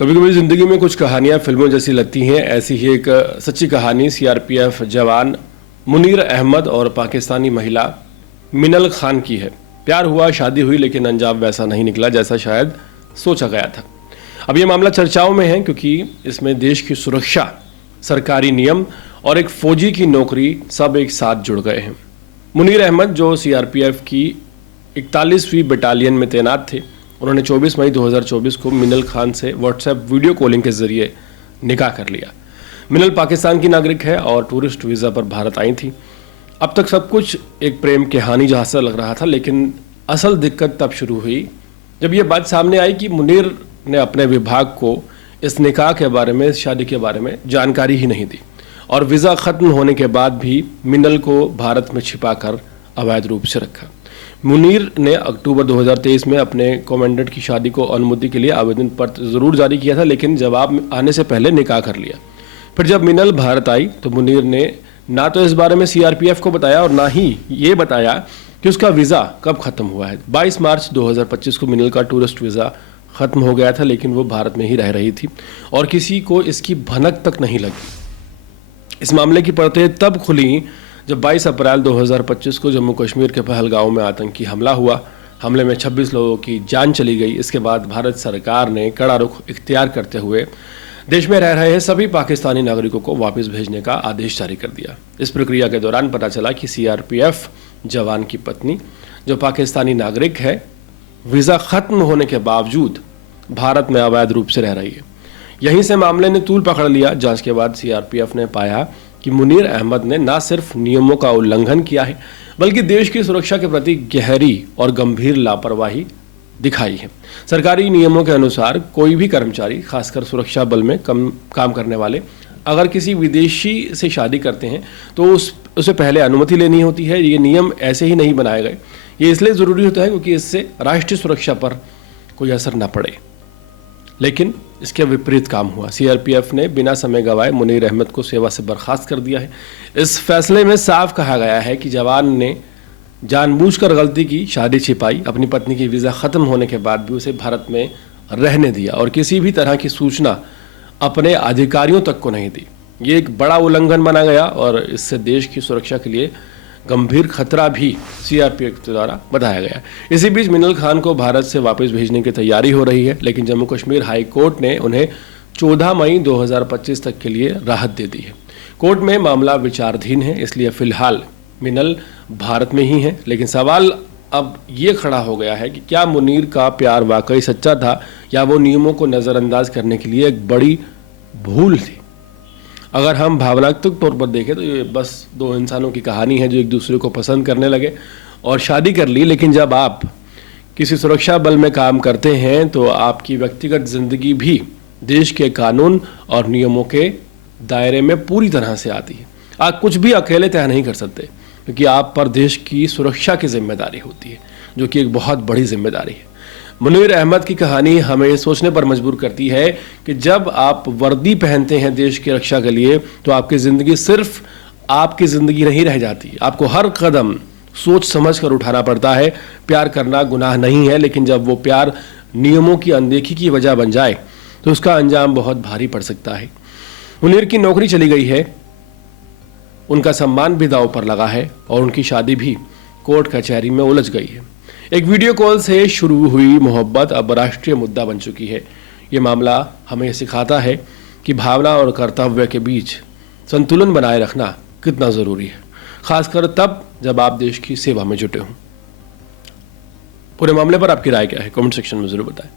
कभी कभी ज़िंदगी में कुछ कहानियाँ फिल्मों जैसी लगती हैं। ऐसी ही एक सच्ची कहानी सीआरपीएफ जवान मुनीर अहमद और पाकिस्तानी महिला मिनल खान की है। प्यार हुआ, शादी हुई, लेकिन अंजाम वैसा नहीं निकला जैसा शायद सोचा गया था। अब ये मामला चर्चाओं में है क्योंकि इसमें देश की सुरक्षा, सरकारी नियम और एक फौजी की नौकरी सब एक साथ जुड़ गए हैं। मुनीर अहमद जो सीआरपीएफ की 41वीं बटालियन में तैनात थे, उन्होंने 24 मई 2024 को मिनल खान से व्हाट्सएप वीडियो कॉलिंग के जरिए निकाह कर लिया। मिनल पाकिस्तान की नागरिक है और टूरिस्ट वीज़ा पर भारत आई थी। अब तक सब कुछ एक प्रेम कहानी जैसा लग रहा था, लेकिन असल दिक्कत तब शुरू हुई जब ये बात सामने आई कि मुनीर ने अपने विभाग को इस निकाह के बारे में, इस शादी के बारे में जानकारी ही नहीं दी और वीज़ा ख़त्म होने के बाद भी मिनल को भारत में छिपाकर अवैध रूप से रखा। मुनीर ने अक्टूबर 2023 में अपने कमांडेंट की शादी को अनुमति के लिए आवेदन पत्र ज़रूर जारी किया था, लेकिन जवाब आने से पहले निकाह कर लिया। फिर जब मिनल भारत आई तो मुनीर ने ना तो इस बारे में सीआरपीएफ को बताया और ना ही ये बताया कि उसका वीज़ा कब ख़त्म हुआ है। 22 मार्च 2025 को मिनल का टूरिस्ट वीज़ा ख़त्म हो गया था, लेकिन वो भारत में ही रह रही थी और किसी को इसकी भनक तक नहीं लगी। इस मामले की परतें तब खुली जब 22 अप्रैल 2025 को जम्मू कश्मीर के पहलगांव में आतंकी हमला हुआ। हमले में 26 लोगों की जान चली गई। इसके बाद भारत सरकार ने कड़ा रुख इख्तियार करते हुए देश में रह रहे सभी पाकिस्तानी नागरिकों को वापस भेजने का आदेश जारी कर दिया। इस प्रक्रिया के दौरान पता चला कि सीआरपीएफ जवान की पत्नी, जो पाकिस्तानी नागरिक है, वीज़ा ख़त्म होने के बावजूद भारत में अवैध रूप से रह रही है। यहीं से मामले ने तूल पकड़ लिया। जांच के बाद सीआरपीएफ ने पाया कि मुनीर अहमद ने न सिर्फ नियमों का उल्लंघन किया है, बल्कि देश की सुरक्षा के प्रति गहरी और गंभीर लापरवाही दिखाई है। सरकारी नियमों के अनुसार कोई भी कर्मचारी, खासकर सुरक्षा बल में काम करने वाले, अगर किसी विदेशी से शादी करते हैं तो उसे पहले अनुमति लेनी होती है। ये नियम ऐसे ही नहीं बनाए गए। ये इसलिए ज़रूरी होता है क्योंकि इससे राष्ट्रीय सुरक्षा पर कोई असर न पड़े, लेकिन इसके विपरीत काम हुआ। सीआरपीएफ ने बिना समय गंवाए मुनीर अहमद को सेवा से बर्खास्त कर दिया है। इस फैसले में साफ कहा गया है कि जवान ने जानबूझकर गलती की, शादी छिपाई, अपनी पत्नी की वीज़ा ख़त्म होने के बाद भी उसे भारत में रहने दिया और किसी भी तरह की सूचना अपने अधिकारियों तक को नहीं दी। ये एक बड़ा उल्लंघन माना गया और इससे देश की सुरक्षा के लिए गंभीर खतरा भी सीआरपीएफ द्वारा बताया गया। इसी बीच मिनल खान को भारत से वापस भेजने की तैयारी हो रही है, लेकिन जम्मू कश्मीर हाई कोर्ट ने उन्हें 14 मई 2025 तक के लिए राहत दे दी है। कोर्ट में मामला विचाराधीन है, इसलिए फिलहाल मिनल भारत में ही है। लेकिन सवाल अब ये खड़ा हो गया है कि क्या मुनीर का प्यार वाकई सच्चा था या वो नियमों को नज़रअंदाज करने के लिए एक बड़ी भूल थी। अगर हम भावनात्मक तौर पर देखें तो ये बस दो इंसानों की कहानी है जो एक दूसरे को पसंद करने लगे और शादी कर ली। लेकिन जब आप किसी सुरक्षा बल में काम करते हैं तो आपकी व्यक्तिगत ज़िंदगी भी देश के कानून और नियमों के दायरे में पूरी तरह से आती है। आप कुछ भी अकेले तय नहीं कर सकते क्योंकि आप पर देश की सुरक्षा की जिम्मेदारी होती है, जो कि एक बहुत बड़ी जिम्मेदारी है। मुनीर अहमद की कहानी हमें सोचने पर मजबूर करती है कि जब आप वर्दी पहनते हैं देश की रक्षा के लिए तो आपकी ज़िंदगी सिर्फ आपकी ज़िंदगी नहीं रह जाती। आपको हर कदम सोच समझ कर उठाना पड़ता है। प्यार करना गुनाह नहीं है, लेकिन जब वो प्यार नियमों की अनदेखी की वजह बन जाए तो उसका अंजाम बहुत भारी पड़ सकता है। मुनीर की नौकरी चली गई है, उनका सम्मान भी दांव पर लगा है और उनकी शादी भी कोर्ट कचहरी में उलझ गई है। एक वीडियो कॉल से शुरू हुई मोहब्बत अब राष्ट्रीय मुद्दा बन चुकी है। ये मामला हमें सिखाता है कि भावना और कर्तव्य के बीच संतुलन बनाए रखना कितना ज़रूरी है, खासकर तब जब आप देश की सेवा में जुटे हों। पूरे मामले पर आपकी राय क्या है? कमेंट सेक्शन में ज़रूर बताएं।